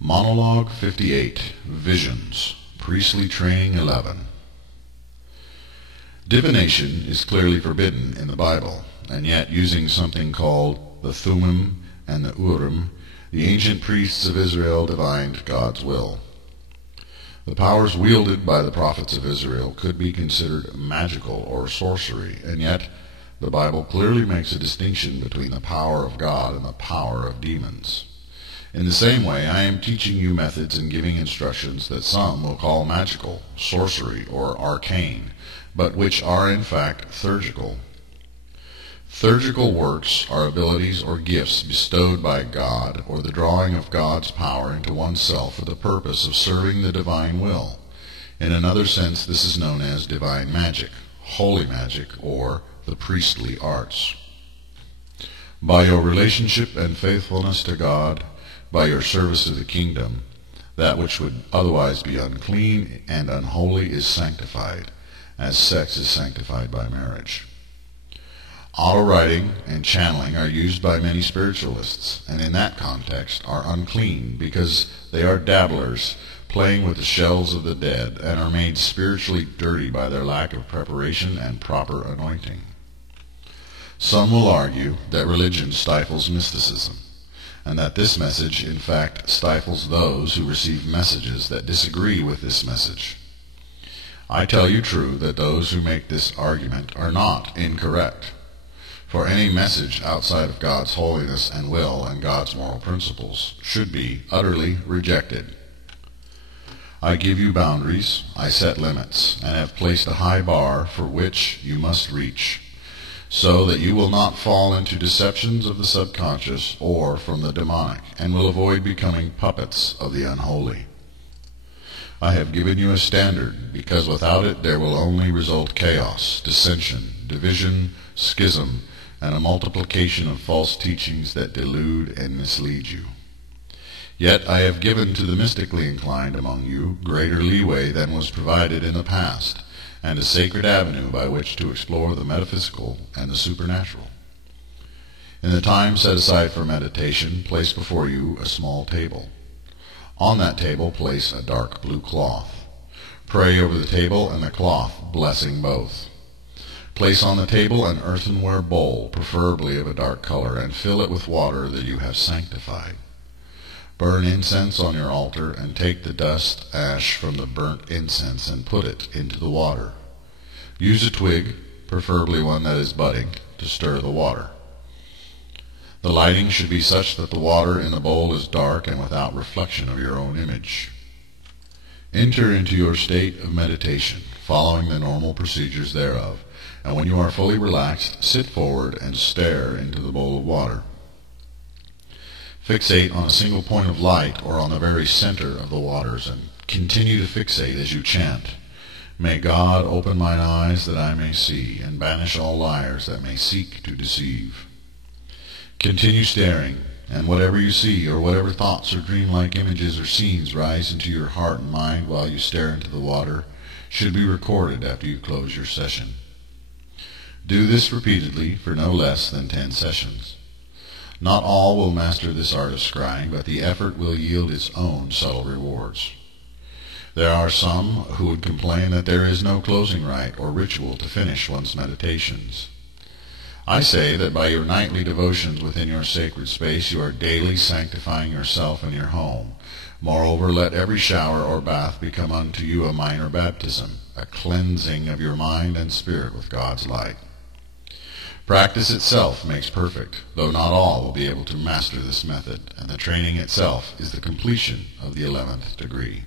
Monologue 58, Visions, Priestly Training 11. Divination is clearly forbidden in the Bible, and yet using something called the Thummim and the Urim, the ancient priests of Israel divined God's will. The powers wielded by the prophets of Israel could be considered magical or sorcery, and yet the Bible clearly makes a distinction between the power of God and the power of demons. In the same way, I am teaching you methods and giving instructions that some will call magical, sorcery, or arcane, but which are in fact theurgical. Theurgical works are abilities or gifts bestowed by God, or the drawing of God's power into oneself for the purpose of serving the divine will. In another sense, this is known as divine magic, holy magic, or the priestly arts. By your relationship and faithfulness to God, by your service to the kingdom, that which would otherwise be unclean and unholy is sanctified, as sex is sanctified by marriage. Auto-writing and channeling are used by many spiritualists, and in that context are unclean because they are dabblers playing with the shells of the dead and are made spiritually dirty by their lack of preparation and proper anointing. Some will argue that religion stifles mysticism, and that this message in fact stifles those who receive messages that disagree with this message. I tell you true that those who make this argument are not incorrect, for any message outside of God's holiness and will and God's moral principles should be utterly rejected. I give you boundaries, I set limits, and have placed a high bar for which you must reach, so that you will not fall into deceptions of the subconscious or from the demonic, and will avoid becoming puppets of the unholy. I have given you a standard, because without it there will only result chaos, dissension, division, schism, and a multiplication of false teachings that delude and mislead you. Yet I have given to the mystically inclined among you greater leeway than was provided in the past, and a sacred avenue by which to explore the metaphysical and the supernatural. In the time set aside for meditation, place before you a small table. On that table place a dark blue cloth. Pray over the table and the cloth, blessing both. Place on the table an earthenware bowl, preferably of a dark color, and fill it with water that you have sanctified. Burn incense on your altar, and take the dust ash from the burnt incense and put it into the water. Use a twig, preferably one that is budding, to stir the water. The lighting should be such that the water in the bowl is dark and without reflection of your own image. Enter into your state of meditation, following the normal procedures thereof, and when you are fully relaxed, sit forward and stare into the bowl of water. Fixate on a single point of light or on the very center of the waters, and continue to fixate as you chant, "May God open mine eyes that I may see, and banish all liars that may seek to deceive." Continue staring, and whatever you see, or whatever thoughts or dreamlike images or scenes rise into your heart and mind while you stare into the water, should be recorded after you close your session. Do this repeatedly for no less than 10 sessions. Not all will master this art of scrying, but the effort will yield its own subtle rewards. There are some who would complain that there is no closing rite or ritual to finish one's meditations. I say that by your nightly devotions within your sacred space you are daily sanctifying yourself and your home. Moreover, let every shower or bath become unto you a minor baptism, a cleansing of your mind and spirit with God's light. Practice itself makes perfect, though not all will be able to master this method, and the training itself is the completion of the 11th degree.